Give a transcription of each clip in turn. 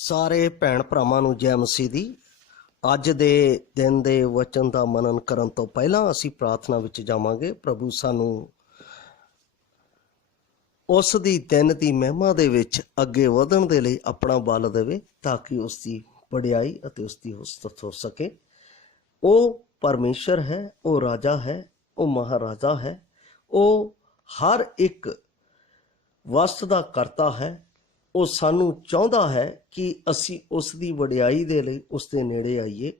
ਸਾਰੇ ਭੈਣ ਭਰਾਵਾਂ ਨੂੰ ਜੈ ਮਸੀਹ ਦੀ। ਅੱਜ ਦੇ ਦਿਨ ਦੇ ਵਚਨ ਦਾ ਮਨਨ ਕਰਨ ਤੋਂ ਪਹਿਲਾਂ ਅਸੀਂ ਪ੍ਰਾਰਥਨਾ ਵਿੱਚ ਜਾਵਾਂਗੇ। ਪ੍ਰਭੂ ਸਾਨੂੰ ਉਸ ਦੀ ਦਿਨ ਦੀ ਮਹਿਮਾ ਦੇ ਵਿੱਚ ਅੱਗੇ ਵਧਣ ਦੇ ਲਈ ਆਪਣਾ ਬਲ ਦੇਵੇ, ਤਾਂ ਕਿ ਉਸ ਦੀ ਵਡਿਆਈ ਅਤੇ ਉਸ ਦੀ ਉਸਤਤ ਹੋ ਸਕੇ। ਉਹ ਪਰਮੇਸ਼ਰ ਹੈ, ਉਹ ਰਾਜਾ ਹੈ, ਉਹ ਮਹਾਰਾਜਾ ਹੈ, ਉਹ ਹਰ ਇੱਕ ਵਸਤ ਦਾ ਕਰਤਾ ਹੈ। ਉਹ ਸਾਨੂੰ ਚਾਹੁੰਦਾ ਹੈ ਕਿ ਅਸੀਂ ਉਸ ਦੀ ਵਡਿਆਈ ਦੇ ਲਈ ਉਸ ਦੇ ਨੇੜੇ ਆਈਏ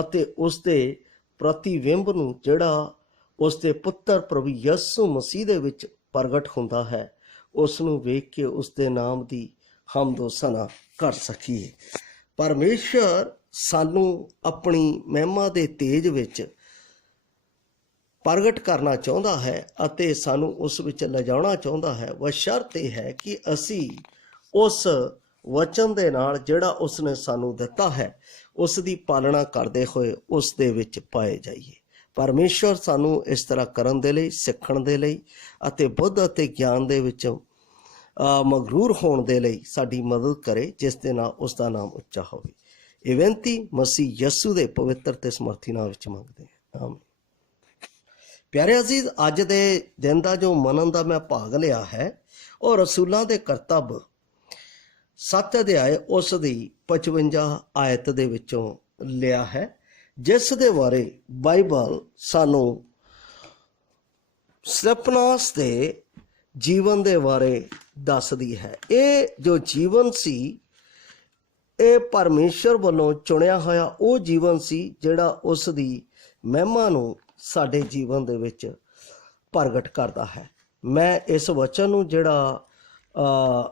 ਅਤੇ ਉਸ ਦੇ ਪ੍ਰਤੀਬਿੰਬ ਨੂੰ, ਜਿਹੜਾ ਉਸ ਦੇ ਪੁੱਤਰ ਪ੍ਰਭੂ ਯਿਸੂ ਮਸੀਹ ਦੇ ਵਿੱਚ ਪ੍ਰਗਟ ਹੁੰਦਾ ਹੈ, ਉਸ ਨੂੰ ਵੇਖ ਕੇ ਉਸ ਦੇ ਨਾਮ ਦੀ ਹਮਦ ਸਨਾ ਕਰ ਸਕੀਏ। ਪਰਮੇਸ਼ਰ ਸਾਨੂੰ ਆਪਣੀ ਮਹਿਮਾ ਦੇ ਤੇਜ ਵਿੱਚ ਪ੍ਰਗਟ ਕਰਨਾ ਚਾਹੁੰਦਾ ਹੈ ਅਤੇ ਸਾਨੂੰ ਉਸ ਵਿੱਚ ਲਿਜਾਣਾ ਚਾਹੁੰਦਾ ਹੈ। ਬਸ਼ਰਤ ਇਹ ਹੈ ਕਿ ਅਸੀਂ ਉਸ ਵਚਨ ਦੇ ਨਾਲ ਜਿਹੜਾ ਉਸਨੇ ਸਾਨੂੰ ਦਿੱਤਾ ਹੈ, ਉਸ ਦੀ ਪਾਲਣਾ ਕਰਦੇ ਹੋਏ ਉਸ ਦੇ ਵਿੱਚ ਪਾਏ ਜਾਈਏ। ਪਰਮੇਸ਼ਰ ਸਾਨੂੰ ਇਸ ਤਰ੍ਹਾਂ ਕਰਨ ਦੇ ਲਈ, ਸਿੱਖਣ ਦੇ ਲਈ ਅਤੇ ਬੁੱਧ ਅਤੇ ਗਿਆਨ ਦੇ ਵਿੱਚ ਮਗਰੂਰ ਹੋਣ ਦੇ ਲਈ ਸਾਡੀ ਮਦਦ ਕਰੇ, ਜਿਸ ਦੇ ਨਾਲ ਉਸ ਦਾ ਨਾਮ ਉੱਚਾ ਹੋਵੇ। ਇਹ ਬੇਨਤੀ ਮਸੀਹ ਯਿਸੂ ਦੇ ਪਵਿੱਤਰ ਤੇ ਸਮਰਥੀ ਨਾਮ ਵਿੱਚ ਮੰਗਦੇ ਹਾਂ, ਆਮੀਨ। ਪਿਆਰੇ ਅਜ਼ੀਜ਼, ਅੱਜ ਦੇ ਦਿਨ ਦਾ ਜੋ ਮਨਨ ਦਾ ਮੈਂ ਭਾਗ ਲਿਆ ਹੈ, ਉਹ ਰਸੂਲਾਂ ਦੇ ਕਰਤੱਵ 7 ਅਧਿਆਏ ਉਸ ਦੀ 55 ਆਇਤ ਦੇ ਵਿੱਚੋਂ ਲਿਆ ਹੈ, ਜਿਸ ਦੇ ਬਾਰੇ ਬਾਈਬਲ ਸਾਨੂੰ ਸਤਿਫਨਾਸ ਦੇ ਜੀਵਨ ਦੇ ਬਾਰੇ ਦੱਸਦੀ ਹੈ। ਇਹ ਜੋ ਜੀਵਨ ਸੀ, ਇਹ ਪਰਮੇਸ਼ਰ ਵੱਲੋਂ ਚੁਣਿਆ ਹੋਇਆ ਉਹ ਜੀਵਨ ਸੀ, ਜਿਹੜਾ ਉਸ ਦੀ ਮਹਿਮਾ ਨੂੰ ਸਾਡੇ ਜੀਵਨ ਦੇ ਵਿੱਚ ਪ੍ਰਗਟ ਕਰਦਾ ਹੈ। ਮੈਂ ਇਸ ਵਚਨ ਨੂੰ ਜਿਹੜਾ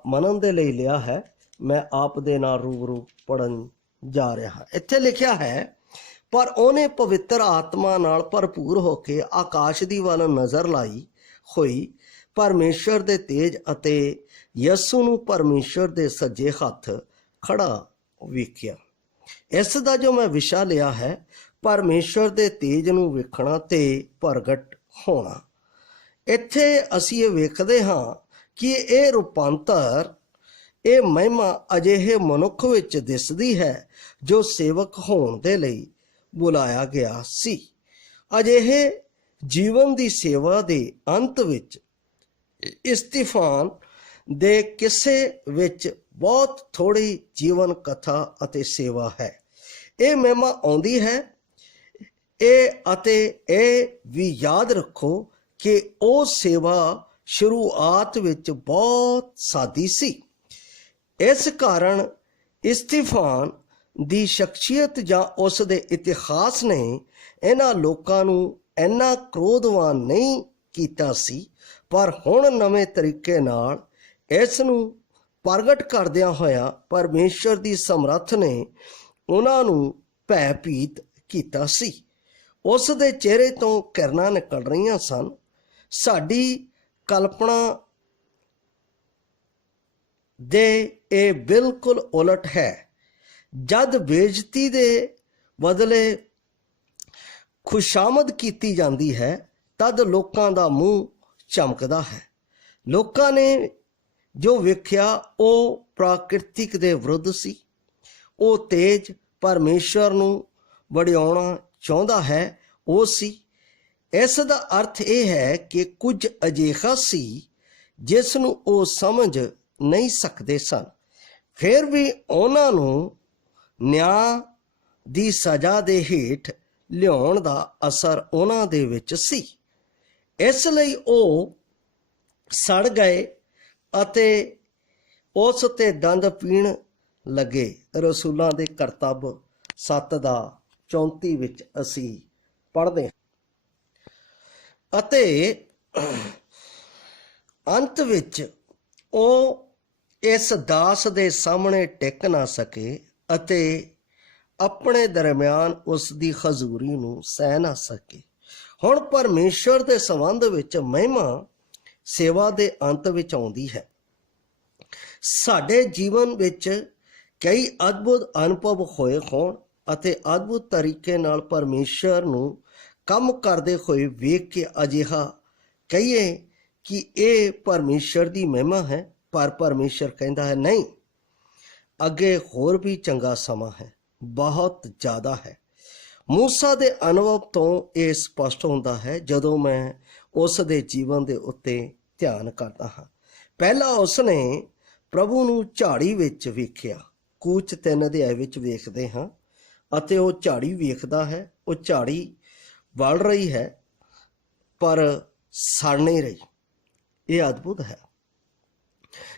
ਮੰਨਣ ਦੇ ਲਈ ਲਿਆ ਹੈ, ਮੈਂ ਆਪ ਦੇ ਨਾਲ ਰੂਬਰੂ ਪੜ੍ਹਨ ਜਾ ਰਿਹਾ ਹਾਂ। ਇੱਥੇ ਲਿਖਿਆ ਹੈ, ਪਰ ਉਹਨੇ ਪਵਿੱਤਰ ਆਤਮਾ ਨਾਲ ਭਰਪੂਰ ਹੋ ਕੇ ਆਕਾਸ਼ ਦੀ ਵੱਲ ਨਜ਼ਰ ਲਾਈ ਹੋਈ ਪਰਮੇਸ਼ਰ ਦੇ ਤੇਜ ਅਤੇ ਯਿਸੂ ਨੂੰ ਪਰਮੇਸ਼ਰ ਦੇ ਸੱਜੇ ਹੱਥ ਖੜਾ ਵੇਖਿਆ। ਇਸ ਦਾ ਜੋ ਮੈਂ ਵਿਸ਼ਾ ਲਿਆ ਹੈ, ਪਰਮੇਸ਼ਰ ਦੇ ਤੇਜ ਨੂੰ ਵੇਖਣਾ ਤੇ ਪ੍ਰਗਟ ਹੋਣਾ। ਇੱਥੇ ਅਸੀਂ ਇਹ ਵੇਖਦੇ ਹਾਂ ਕਿ ਇਹ ਰੂਪਾਂਤਰ, ਇਹ ਮਹਿਮਾ ਅਜਿਹੇ ਮਨੁੱਖ ਵਿੱਚ ਦਿਸਦੀ ਹੈ ਜੋ ਸੇਵਕ ਹੋਣ ਦੇ ਲਈ ਬੁਲਾਇਆ ਗਿਆ ਸੀ। ਅਜਿਹੇ ਜੀਵਨ ਦੀ ਸੇਵਾ ਦੇ ਅੰਤ ਵਿੱਚ ਇਸਤੀਫਾਨ ਦੇ ਕਿੱਸੇ ਵਿੱਚ ਬਹੁਤ ਥੋੜੀ ਜੀਵਨ ਕਥਾ ਅਤੇ ਸੇਵਾ ਹੈ। ਇਹ ਮਹਿਮਾ ਆਉਂਦੀ ਹੈ ਅਤੇ ਇਹ ਵੀ ਯਾਦ ਰੱਖੋ ਕਿ ਉਹ ਸੇਵਾ ਸ਼ੁਰੂਆਤ ਵਿੱਚ ਬਹੁਤ ਸਾਦੀ ਸੀ। ਇਸ ਕਾਰਨ ਇਸਤੀਫਾਨ ਦੀ ਸ਼ਖਸੀਅਤ ਜਾਂ ਉਸ ਦੇ ਇਤਿਹਾਸ ਨੇ ਇਹਨਾਂ ਲੋਕਾਂ ਨੂੰ ਇੰਨਾ ਕ੍ਰੋਧਵਾਨ ਨਹੀਂ ਕੀਤਾ ਸੀ, ਪਰ ਹੁਣ ਨਵੇਂ ਤਰੀਕੇ ਨਾਲ ਇਸ ਨੂੰ ਪ੍ਰਗਟ ਕਰਦਿਆਂ ਹੋਇਆ ਪਰਮੇਸ਼ਰ ਦੀ ਸਮਰੱਥ ਨੇ ਉਹਨਾਂ ਨੂੰ ਭੈਭੀਤ ਕੀਤਾ ਸੀ। ਉਸ ਦੇ ਚਿਹਰੇ ਤੋਂ ਕਿਰਨਾਂ ਨਿਕਲ ਰਹੀਆਂ ਸਨ। ਸਾਡੀ ਕਲਪਨਾ ਦੇ ਇਹ ਬਿਲਕੁਲ ਉਲਟ ਹੈ। ਜਦ ਬੇਇੱਜ਼ਤੀ ਦੇ ਬਦਲੇ ਖੁਸ਼ਾਮਦ ਕੀਤੀ ਜਾਂਦੀ ਹੈ, ਤਦ ਲੋਕਾਂ ਦਾ ਮੂੰਹ ਚਮਕਦਾ ਹੈ। ਲੋਕਾਂ ਨੇ ਜੋ ਵੇਖਿਆ ਉਹ ਪ੍ਰਾਕਿਰਤਿਕ ਦੇ ਵਿਰੁੱਧ ਸੀ। ਉਹ ਤੇਜ ਪਰਮੇਸ਼ਰ ਨੂੰ ਵਡਿਆਉਣਾ ਚਾਹੁੰਦਾ ਹੈ, ਉਹ ਸੀ। ਇਸ ਦਾ ਅਰਥ ਇਹ ਹੈ ਕਿ ਕੁਝ ਅਜਿਹਾ ਸੀ ਜਿਸ ਨੂੰ ਉਹ ਸਮਝ ਨਹੀਂ ਸਕਦੇ ਸਨ। ਫਿਰ ਵੀ ਉਹਨਾਂ ਨੂੰ ਨਿਆਂ ਦੀ ਸਜ਼ਾ ਦੇ ਹੇਠ ਲਿਆਉਣ ਦਾ ਅਸਰ ਉਹਨਾਂ ਦੇ ਵਿੱਚ ਸੀ। ਇਸ ਲਈ ਉਹ ਸੜ ਗਏ ਅਤੇ ਉਸ ਤੇ ਦੰਦ ਪੀਣ ਲੱਗੇ। ਰਸੂਲਾਂ ਦੇ ਕਰਤੱਵ 7 ਦਾ 34 ਵਿੱਚ ਅਸੀਂ ਪੜ੍ਹਦੇ ਹਾਂ। ਅਤੇ ਅੰਤ ਵਿੱਚ ਉਹ ਇਸ ਦਾਸ ਦੇ ਸਾਹਮਣੇ ਟਿਕ ਨਾ ਸਕੇ ਅਤੇ ਆਪਣੇ ਦਰਮਿਆਨ ਉਸ ਦੀ ਹਜ਼ੂਰੀ ਨੂੰ ਸਹਿ ਨਾ ਸਕੇ। ਹੁਣ ਪਰਮੇਸ਼ਰ ਦੇ ਸੰਬੰਧ ਵਿੱਚ ਮਹਿਮਾ ਸੇਵਾ ਦੇ ਅੰਤ ਵਿੱਚ ਆਉਂਦੀ ਹੈ। ਸਾਡੇ ਜੀਵਨ ਵਿੱਚ ਕਈ ਅਦਭੁਤ ਅਨੁਭਵ ਹੋਏ ਹੋਣ ਅਤੇ ਅਦਭੁਤ ਤਰੀਕੇ ਨਾਲ ਪਰਮੇਸ਼ਰ ਨੂੰ ਕੰਮ ਕਰਦੇ ਹੋਏ ਵੇਖ ਕੇ ਅਜਿਹਾ ਕਹੀਏ ਕਿ ਇਹ ਪਰਮੇਸ਼ਰ ਦੀ ਮਹਿਮਾ ਹੈ, ਪਰ ਪਰਮੇਸ਼ਰ ਕਹਿੰਦਾ ਹੈ ਨਹੀਂ, ਅੱਗੇ ਹੋਰ ਵੀ ਚੰਗਾ ਸਮਾਂ ਹੈ, ਬਹੁਤ ਜ਼ਿਆਦਾ ਹੈ। ਮੂਸਾ ਦੇ ਅਨੁਭਵ ਤੋਂ ਇਹ ਸਪਸ਼ਟ ਹੁੰਦਾ ਹੈ ਜਦੋਂ ਮੈਂ ਉਸ ਦੇ ਜੀਵਨ ਦੇ ਉੱਤੇ ਧਿਆਨ ਕਰਦਾ ਹਾਂ। ਪਹਿਲਾਂ ਉਸਨੇ ਪ੍ਰਭੂ ਨੂੰ ਝਾੜੀ ਵਿੱਚ ਵੇਖਿਆ। ਕੂਚ 3 ਅਧਿਆਇ ਵਿੱਚ ਵੇਖਦੇ ਹਾਂ ਅਤੇ ਉਹ ਝਾੜੀ ਵੇਖਦਾ ਹੈ। ਉਹ ਝਾੜੀ ਵਲ ਰਹੀ ਹੈ ਪਰ ਸੜ ਨਹੀਂ ਰਹੀ। ਇਹ ਅਦਭੁਤ ਹੈ।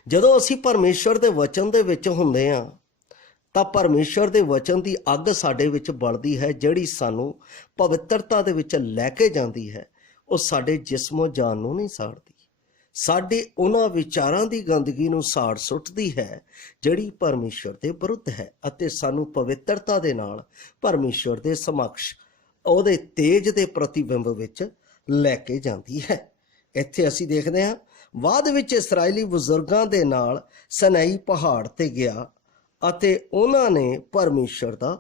ਜਦੋਂ ਅਸੀਂ ਪਰਮੇਸ਼ਰ ਦੇ ਵਚਨ ਦੇ ਵਿੱਚ ਹੁੰਦੇ ਹਾਂ ਤਾਂ ਪਰਮੇਸ਼ਰ ਦੇ ਵਚਨ ਦੀ ਅੱਗ ਸਾਡੇ ਵਿੱਚ ਬਲਦੀ ਹੈ, ਜਿਹੜੀ ਸਾਨੂੰ ਪਵਿੱਤਰਤਾ ਦੇ ਵਿੱਚ ਲੈ ਕੇ ਜਾਂਦੀ ਹੈ। ਉਹ ਸਾਡੇ ਜਿਸਮੋ ਜਾਨ ਨੂੰ ਨਹੀਂ ਸਾੜਦੀ, ਸਾਡੇ ਉਹਨਾਂ ਵਿਚਾਰਾਂ ਦੀ ਗੰਦਗੀ ਨੂੰ ਸਾੜ ਸੁੱਟਦੀ ਹੈ ਜਿਹੜੀ ਪਰਮੇਸ਼ਰ ਦੇ ਵਿਰੁੱਧ ਹੈ, ਅਤੇ ਸਾਨੂੰ ਪਵਿੱਤਰਤਾ ਦੇ ਨਾਲ ਪਰਮੇਸ਼ਰ ਦੇ ਸਮਕਸ਼ ਉਹਦੇ ਤੇਜ ਦੇ ਪ੍ਰਤੀਬਿੰਬ ਵਿੱਚ ਲੈ ਕੇ ਜਾਂਦੀ ਹੈ। ਇੱਥੇ ਅਸੀਂ ਦੇਖਦੇ ਹਾਂ ਬਾਅਦ ਵਿੱਚ ਇਸਰਾਏਲੀ ਬਜ਼ੁਰਗਾਂ ਦੇ ਨਾਲ ਸਨਾਈ ਪਹਾੜ ਤੇ ਗਿਆ ਅਤੇ ਉਹਨਾਂ ਨੇ ਪਰਮੇਸ਼ਰ ਦਾ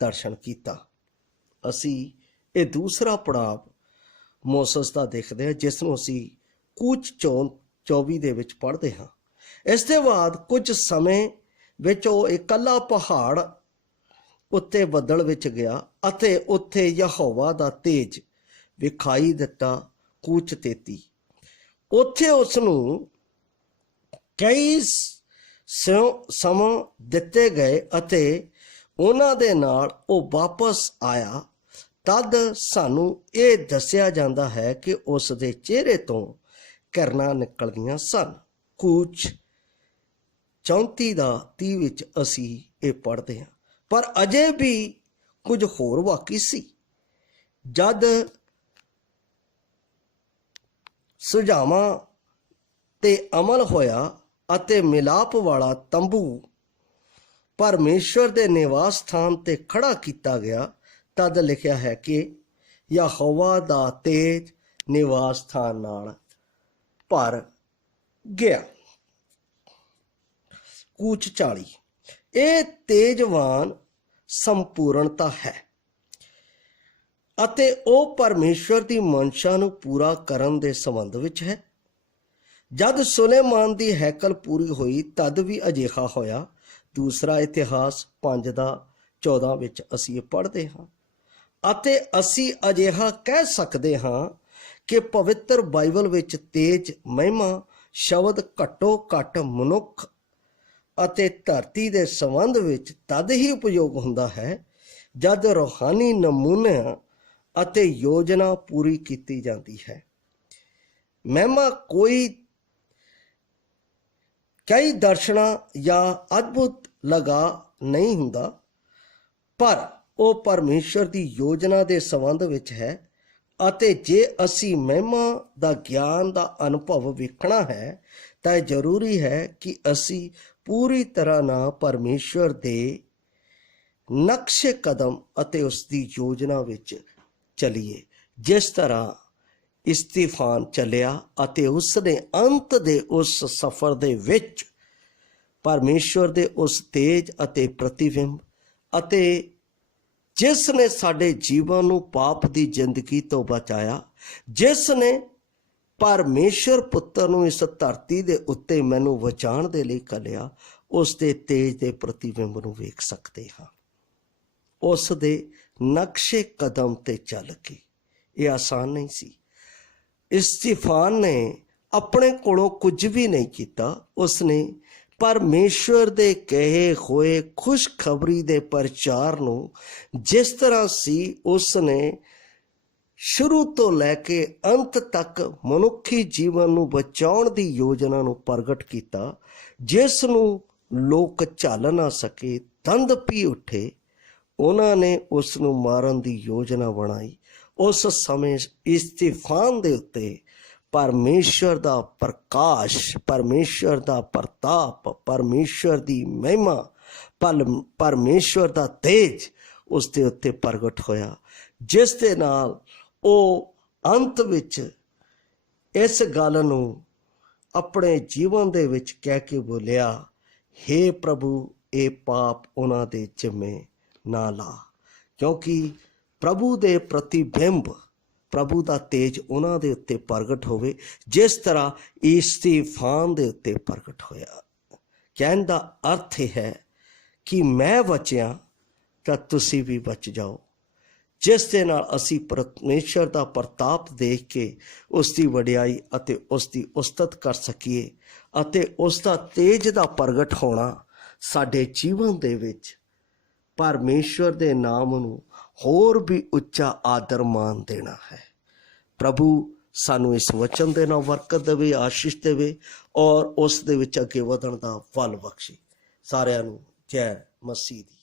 ਦਰਸ਼ਨ ਕੀਤਾ। ਅਸੀਂ ਇਹ ਦੂਸਰਾ ਪੜਾਅ ਮੋਸਸ ਦਾ ਦੇਖਦੇ ਹਾਂ, ਜਿਸ ਨੂੰ ਅਸੀਂ ਕੂਚ 24 ਦੇ ਵਿੱਚ ਪੜ੍ਹਦੇ ਹਾਂ। ਇਸ ਦੇ ਬਾਅਦ ਕੁਝ ਸਮੇਂ ਵਿੱਚ ਉਹ ਇਕੱਲਾ ਪਹਾੜ ਉੱਤੇ ਬੱਦਲ ਵਿੱਚ ਗਿਆ ਅਤੇ ਉੱਥੇ ਯਹੋਵਾ ਦਾ ਤੇਜ ਵਿਖਾਈ ਦਿੱਤਾ। ਕੂਚ 33 ਉੱਥੇ ਉਸ ਨੂੰ ਕਈ ਸਮਾਂ ਦਿੱਤੇ ਗਏ ਅਤੇ ਉਹਨਾਂ ਦੇ ਨਾਲ ਉਹ ਵਾਪਸ ਆਇਆ। ਤਦ ਸਾਨੂੰ ਇਹ ਦੱਸਿਆ ਜਾਂਦਾ ਹੈ ਕਿ ਉਸ ਦੇ ਚਿਹਰੇ ਤੋਂ ਕਿਰਨਾਂ ਨਿਕਲਦੀਆਂ ਸਨ। ਕੂਚ 34 ਦਾ 30 ਵਿੱਚ ਅਸੀਂ ਇਹ ਪੜ੍ਹਦੇ ਹਾਂ। ਪਰ ਅਜੇ ਵੀ ਕੁਝ ਹੋਰ ਬਾਕੀ ਸੀ। ਜਦ ਸੁਝਾਵਾਂ ਤੇ ਅਮਲ ਹੋਇਆ ਅਤੇ ਮਿਲਾਪ ਵਾਲਾ ਤੰਬੂ ਪਰਮੇਸ਼ਵਰ ਦੇ ਨਿਵਾਸ ਸਥਾਨ ਤੇ ਖੜਾ ਕੀਤਾ ਗਿਆ, ਤਦ ਲਿਖਿਆ ਹੈ ਕਿ ਯਹੋਵਾ ਦਾ ਤੇਜ ਨਿਵਾਸ ਸਥਾਨ ਨਾਲ ਭਰ ਗਿਆ। ਕੂਚ 40 ਇਹ ਤੇਜਵਾਨ ਸੰਪੂਰਨਤਾ ਹੈ ਅਤੇ ਉਹ ਪਰਮੇਸ਼ਵਰ ਦੀ ਮਨਸ਼ਾ ਨੂੰ ਪੂਰਾ ਕਰਨ ਦੇ ਸੰਬੰਧ ਵਿੱਚ ਹੈ। ਜਦ ਸੁਲੇਮਾਨ ਦੀ ਹੈਕਲ ਪੂਰੀ ਹੋਈ ਤਦ ਵੀ ਅਜਿਹਾ ਹੋਇਆ। ਦੂਸਰਾ ਇਤਿਹਾਸ 5 ਦਾ 14 ਵਿੱਚ ਅਸੀਂ ਇਹ ਪੜ੍ਹਦੇ ਹਾਂ ਅਤੇ ਅਸੀਂ ਅਜਿਹਾ ਕਹਿ ਸਕਦੇ ਹਾਂ ਕਿ ਪਵਿੱਤਰ ਬਾਈਬਲ ਵਿੱਚ ਤੇਜ ਮਹਿਮਾ ਸ਼ਬਦ ਘੱਟੋ ਘੱਟ ਮਨੁੱਖ ਅਤੇ ਧਰਤੀ ਦੇ ਸੰਬੰਧ ਵਿੱਚ ਤਦ ਹੀ ਉਪਯੋਗ ਹੁੰਦਾ ਹੈ ਜਦ ਰੂਹਾਨੀ ਨਮੂਨਿਆਂ ਅਤੇ ਯੋਜਨਾ ਪੂਰੀ ਕੀਤੀ ਜਾਂਦੀ ਹੈ। ਮਹਿਮਾ ਕਈ ਦਰਸ਼ਨਾਂ ਜਾਂ ਅਦਭੁਤ ਲਗਾ ਨਹੀਂ ਹੁੰਦਾ, ਪਰ ਉਹ ਪਰਮੇਸ਼ਰ ਦੀ ਯੋਜਨਾ ਦੇ ਸੰਬੰਧ ਵਿੱਚ ਹੈ ਅਤੇ ਜੇ ਅਸੀਂ ਮਹਿਮਾ ਦਾ ਗਿਆਨ ਦਾ ਅਨੁਭਵ ਵੇਖਣਾ ਹੈ ਤਾਂ ਇਹ ਜ਼ਰੂਰੀ ਹੈ ਕਿ ਅਸੀਂ ਪੂਰੀ ਤਰ੍ਹਾਂ ਨਾਲ ਪਰਮੇਸ਼ਰ ਦੇ ਨਕਸ਼ੇ ਕਦਮ ਅਤੇ ਉਸ ਦੀ ਯੋਜਨਾ ਵਿੱਚ ਚੱਲੀਏ। ਜਿਸ ਤਰ੍ਹਾਂ ਇਸਤੀਫਾਨ ਚੱਲਿਆ ਅਤੇ ਉਸ ਨੇ ਅੰਤ ਦੇ ਉਸ ਸਫ਼ਰ ਦੇ ਵਿੱਚ ਪਰਮੇਸ਼ਵਰ ਦੇ ਉਸ ਤੇਜ ਅਤੇ ਪ੍ਰਤੀਬਿੰਬ ਅਤੇ ਜਿਸ ਨੇ ਸਾਡੇ ਜੀਵਨ ਨੂੰ ਪਾਪ ਦੀ ਜ਼ਿੰਦਗੀ ਤੋਂ ਬਚਾਇਆ, ਜਿਸ ਨੇ ਪਰਮੇਸ਼ਰ ਪੁੱਤਰ ਨੂੰ ਇਸ ਧਰਤੀ ਦੇ ਉੱਤੇ ਮੈਨੂੰ ਬਚਾਉਣ ਦੇ ਲਈ ਘੱਲਿਆ, ਉਸ ਦੇ ਤੇਜ ਦੇ ਪ੍ਰਤੀਬਿੰਬ ਨੂੰ ਵੇਖ ਸਕਦੇ ਹਾਂ। ਉਸ ਦੇ ਨਕਸ਼ੇ ਕਦਮ ਤੇ ਚੱਲ ਕੇ ਇਹ ਆਸਾਨ ਨਹੀਂ ਸੀ। ਇਸਤੀਫਾਨ ਨੇ ਆਪਣੇ ਕੋਲੋਂ ਕੁਝ ਵੀ ਨਹੀਂ ਕੀਤਾ। ਉਸਨੇ ਪਰਮੇਸ਼ਵਰ ਦੇ ਕਹੇ ਹੋਏ ਖੁਸ਼ਖਬਰੀ ਦੇ ਪ੍ਰਚਾਰ ਨੂੰ ਜਿਸ ਤਰ੍ਹਾਂ ਸੀ ਉਸਨੇ ਸ਼ੁਰੂ ਤੋਂ ਲੈ ਕੇ ਅੰਤ ਤੱਕ ਮਨੁੱਖੀ ਜੀਵਨ ਨੂੰ ਬਚਾਉਣ ਦੀ ਯੋਜਨਾ ਨੂੰ ਪ੍ਰਗਟ ਕੀਤਾ, ਜਿਸ ਨੂੰ ਲੋਕ ਝੱਲ ਨਾ ਸਕੇ, ਦੰਦ ਪੀ ਉੱਠੇ। ਉਹਨਾਂ ਨੇ ਉਸ ਨੂੰ ਮਾਰਨ ਦੀ ਯੋਜਨਾ ਬਣਾਈ। ਉਸ ਸਮੇਂ ਇਸਤੀਫਾਨ ਦੇ ਉੱਤੇ ਪਰਮੇਸ਼ਰ ਦਾ ਪ੍ਰਕਾਸ਼, ਪਰਮੇਸ਼ਰ ਦਾ ਪ੍ਰਤਾਪ, ਪਰਮੇਸ਼ਰ ਦੀ ਮਹਿਮਾ, ਪਰਮੇਸ਼ਰ ਦਾ ਤੇਜ ਉਸ ਦੇ ਉੱਤੇ ਪ੍ਰਗਟ ਹੋਇਆ, ਜਿਸ ਦੇ ਨਾਲ ਉਹ ਅੰਤ ਵਿੱਚ ਇਸ ਗੱਲ ਨੂੰ ਆਪਣੇ ਜੀਵਨ ਦੇ ਵਿੱਚ ਕਹਿ ਕੇ ਬੋਲਿਆ, ਹੇ ਪ੍ਰਭੂ, ਇਹ ਪਾਪ ਉਹਨਾਂ ਦੇ ਜਿੰਮੇ ਨਾ ਲਾ, ਕਿਉਂਕਿ ਪ੍ਰਭੂ ਦੇ ਪ੍ਰਤੀਬਿੰਬ, ਪ੍ਰਭੂ ਦਾ ਤੇਜ ਉਹਨਾਂ ਦੇ ਉੱਤੇ ਪ੍ਰਗਟ ਹੋਵੇ ਜਿਸ ਤਰ੍ਹਾਂ ਇਸਤੀਫਾਨ ਦੇ ਉੱਤੇ ਪ੍ਰਗਟ ਹੋਇਆ। ਕਹਿਣ ਦਾ ਅਰਥ ਇਹ ਹੈ ਕਿ ਮੈਂ ਬਚਿਆ ਤਾਂ ਤੁਸੀਂ ਵੀ ਬਚ ਜਾਓ, ਜਿਸ ਦੇ ਨਾਲ ਅਸੀਂ ਪਰਮੇਸ਼ਰ ਦਾ ਪ੍ਰਤਾਪ ਦੇਖ ਕੇ ਉਸ ਦੀ ਵਡਿਆਈ ਅਤੇ ਉਸ ਦੀ ਉਸਤਤ ਕਰ ਸਕੀਏ ਅਤੇ ਉਸ ਦਾ ਤੇਜ ਦਾ ਪ੍ਰਗਟ ਹੋਣਾ ਸਾਡੇ ਜੀਵਨ ਦੇ ਵਿੱਚ ਪਰਮੇਸ਼ਵਰ ਦੇ ਨਾਮ ਨੂੰ ਹੋਰ ਵੀ ਉੱਚਾ ਆਦਰ ਮਾਨ ਦੇਣਾ ਹੈ। ਪ੍ਰਭੂ ਸਾਨੂੰ ਇਸ ਵਚਨ ਦੇ ਨਾਲ ਬਰਕਤ ਦੇਵੇ, ਆਸ਼ੀਸ਼ ਦੇਵੇ ਔਰ ਉਸ ਦੇ ਵਿੱਚ ਅੱਗੇ ਵਧਣ ਦਾ ਫਲ ਬਖਸ਼ੇ। ਸਾਰਿਆਂ ਨੂੰ ਜੈ ਮਸੀਹ ਦੀ।